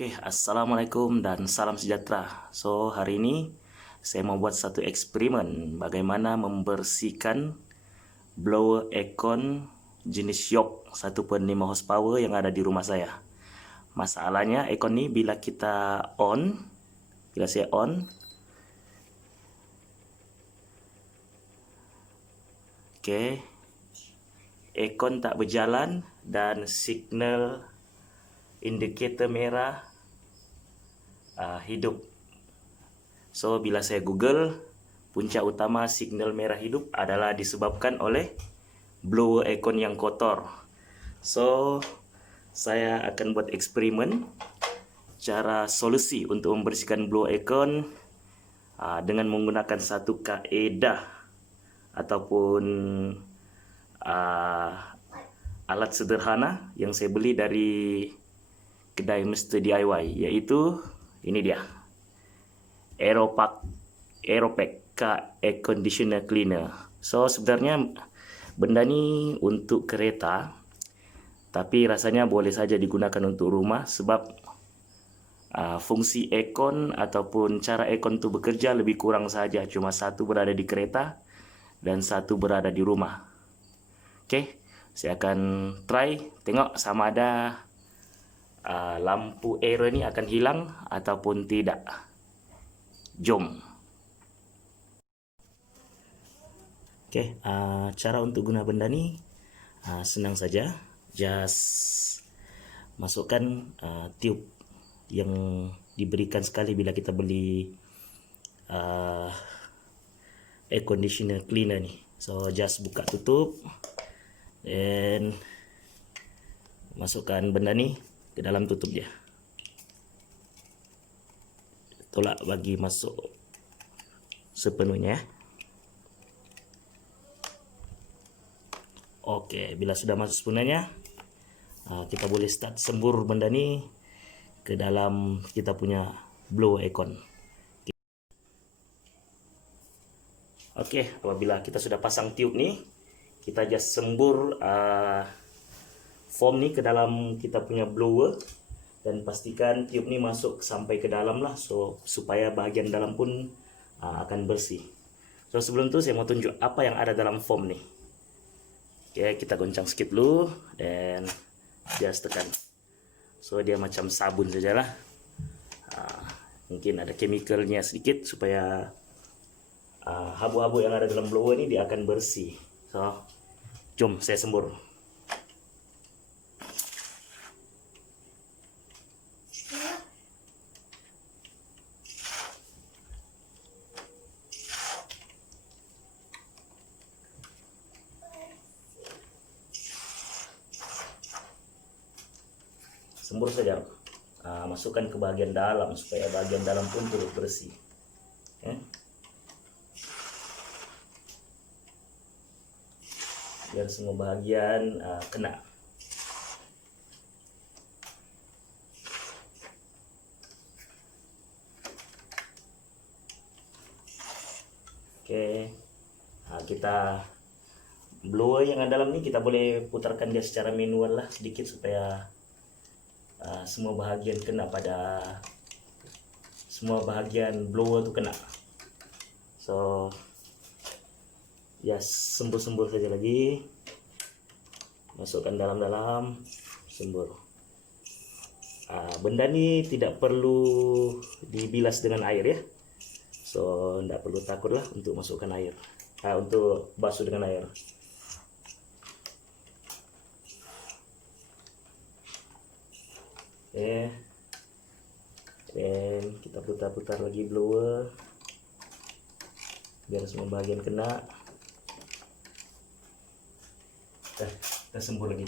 Oke, assalamualaikum dan salam sejahtera. So, hari ini saya mau buat satu eksperimen bagaimana membersihkan blower aircon jenis York 1.5 horsepower yang ada di rumah saya. Masalahnya aircon ini bila saya on, oke, aircon tak berjalan dan signal indikator merah hidup. So, bila saya Google, punca utama signal merah hidup adalah disebabkan oleh blower aircon yang kotor. So, saya akan buat eksperimen cara solusi untuk membersihkan blower aircon dengan menggunakan satu kaedah ataupun alat sederhana yang saya beli dari kedai Mr. DIY, yaitu ini dia, Aeropack Air Conditioner Cleaner. So, sebenarnya benda ni untuk kereta, tapi rasanya boleh saja digunakan untuk rumah sebab fungsi aircon ataupun cara aircon itu bekerja lebih kurang saja. Cuma satu berada di kereta dan satu berada di rumah. Oke, saya akan try tengok sama ada lampu error ni akan hilang ataupun tidak. Jom. Oke, cara untuk guna benda ni senang saja. Just masukkan tube yang diberikan sekali bila kita beli air conditioner cleaner ni. So, just buka tutup dan masukkan benda ni ke dalam tutup dia. Tolak bagi masuk sepenuhnya. Oke, bila sudah masuk sepenuhnya, kita boleh start sembur benda ni ke dalam kita punya blower aircon. Oke, apabila kita sudah pasang tube ni, kita just sembur foam ni ke dalam kita punya blower dan pastikan tube ni masuk sampai ke dalam lah, so supaya bahagian dalam pun akan bersih. So, sebelum tu saya mau tunjuk apa yang ada dalam foam ni. Oke, kita goncang sedikit dulu dan just tekan. So, dia macam sabun sajalah. Mungkin ada chemicalnya sedikit supaya habu-habu yang ada dalam blower ni dia akan bersih. So, jom saya sembur. Sembur saja, masukkan ke bagian dalam supaya bagian dalam pun turut bersih. Biar semua bagian kena. Oke, kita blower yang ada dalam ni kita boleh putarkan dia secara manual lah sedikit supaya semua bahagian kena pada semua bahagian blower tu kena. So, ya, sembur-sembur saja lagi, masukkan dalam-dalam, sembur. Benda ni tidak perlu dibilas dengan air ya, so tidak perlu takut lah untuk masukkan air, untuk basuh dengan air. Oke, dan kita putar-putar lagi blower biar semua bagian kena. Kita sembur lagi.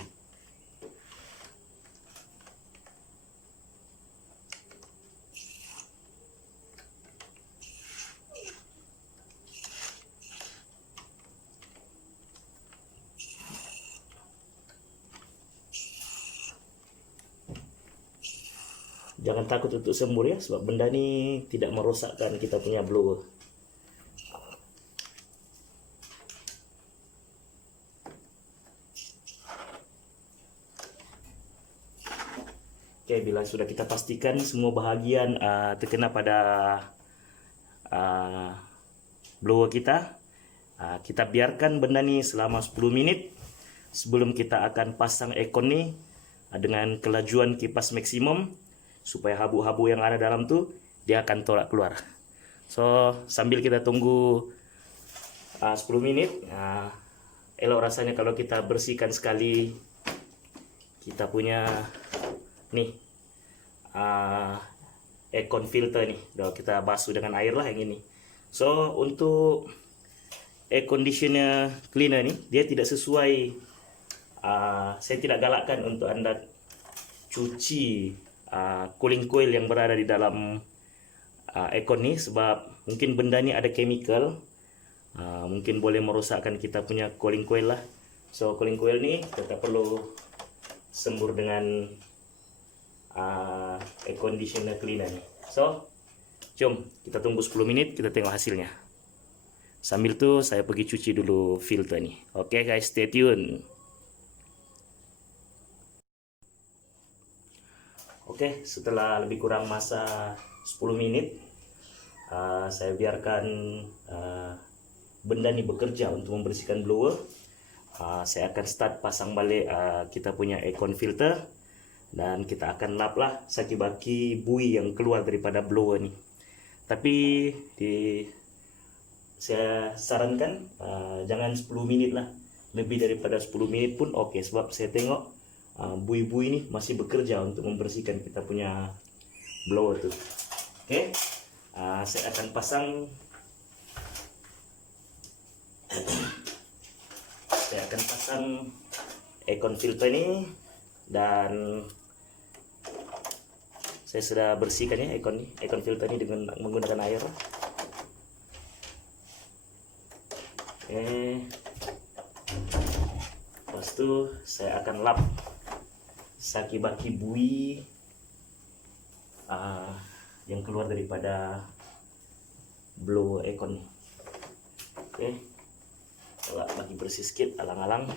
Jangan takut untuk sembur ya, sebab benda ni tidak merosakkan kita punya blower. Oke, bila sudah kita pastikan semua bahagian terkena pada blower kita, kita biarkan benda ni selama 10 menit sebelum kita akan pasang aircon ni dengan kelajuan kipas maksimum supaya habu-habu yang ada dalam tu dia akan tolak keluar. So sambil kita tunggu 10 menit, elok rasanya kalau kita bersihkan sekali kita punya nih aircon filter nih. Kita basuh dengan air lah yang ini. So untuk air conditioner cleaner nih, dia tidak sesuai. Saya tidak galakkan untuk Anda cuci cooling coil yang berada di dalam aircon nih, sebab mungkin benda ni ada chemical, mungkin boleh merosakkan kita punya cooling coil lah. So cooling coil ni kita perlu sembur dengan air conditioner cleaner nih. So jom kita tunggu 10 menit, kita tengok hasilnya. Sambil tu saya pergi cuci dulu filter nih. Oke guys, stay tune. Oke, setelah lebih kurang masa 10 menit, saya biarkan benda ini bekerja untuk membersihkan blower. Saya akan start pasang balik kita punya aircon filter, dan kita akan lap lah saki-baki bui yang keluar daripada blower nih. Tapi saya sarankan jangan 10 menit lah, lebih daripada 10 menit pun oke, sebab saya tengok bui-bui ini masih bekerja untuk membersihkan kita punya blower tuh. Oke, saya akan pasang aircon filter ini, dan saya sudah bersihkan ya aircon filter ini dengan menggunakan air. Oke, lepas itu saya akan lap saki-baki bui yang keluar daripada blower aircon. Oke, lap bagi bersih sedikit, alang-alang.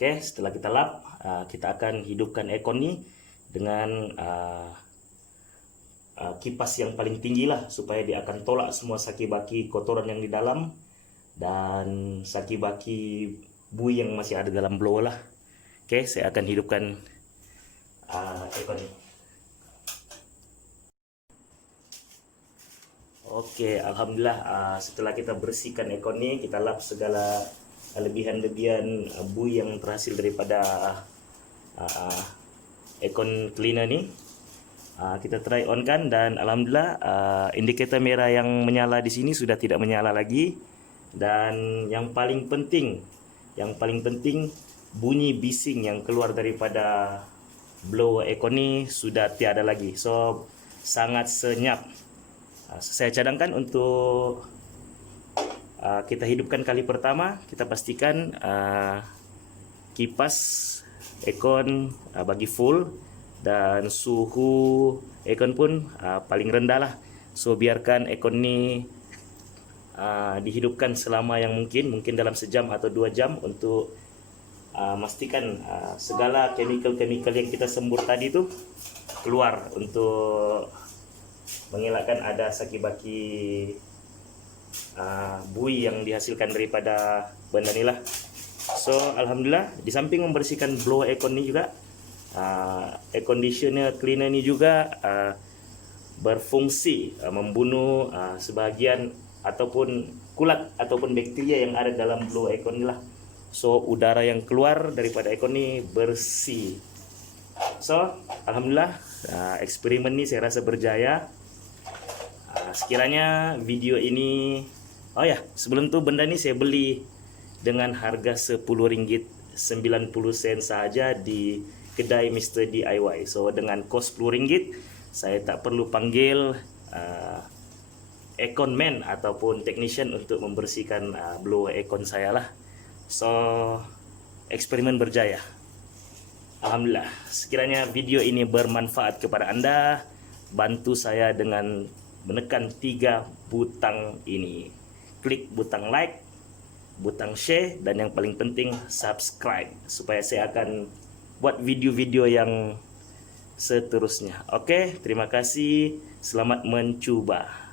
Oke, setelah kita lap, kita akan hidupkan aircon ini dengan kipas yang paling tinggi lah, supaya dia akan tolak semua saki-baki kotoran yang di dalam dan saki-baki bui yang masih ada dalam blower lah. Oke, saya akan hidupkan aircon ini. Oke, alhamdulillah setelah kita bersihkan aircon ini, kita lap segala lebihan-lebihan bui yang terhasil daripada aircon cleaner nih. Kita try on kan, dan alhamdulillah indikator merah yang menyala di sini sudah tidak menyala lagi, dan yang paling penting bunyi bising yang keluar daripada blower aircon ini sudah tiada lagi. So sangat senyap. Saya cadangkan untuk kita hidupkan kali pertama, kita pastikan kipas aircon bagi full, dan suhu aircon pun paling rendah lah. So biarkan aircon ini dihidupkan selama yang mungkin dalam sejam atau 2 jam untuk memastikan segala chemical yang kita sembur tadi itu keluar, untuk mengelakkan ada saki-baki bui yang dihasilkan daripada benda inilah. So alhamdulillah, di samping membersihkan blower aircon ini juga, air conditioner cleaner ini juga berfungsi membunuh sebagian ataupun kulat ataupun bakteria yang ada dalam blower aircon ini lah. So udara yang keluar daripada aircon ini bersih. So alhamdulillah, eksperimen ini saya rasa berjaya. Sekiranya video ini, oh ya, sebelum itu benda ini saya beli dengan harga Rp10.90 saja di kedai Mr. DIY. So dengan kos Rp10, saya tak perlu panggil aircon man ataupun technician untuk membersihkan blower aircon saya lah. So eksperimen berjaya. Alhamdulillah, sekiranya video ini bermanfaat kepada Anda, bantu saya dengan menekan 3 butang ini. Klik butang like, butang share, dan yang paling penting subscribe, supaya saya akan buat video-video yang seterusnya. Oke, terima kasih. Selamat mencoba.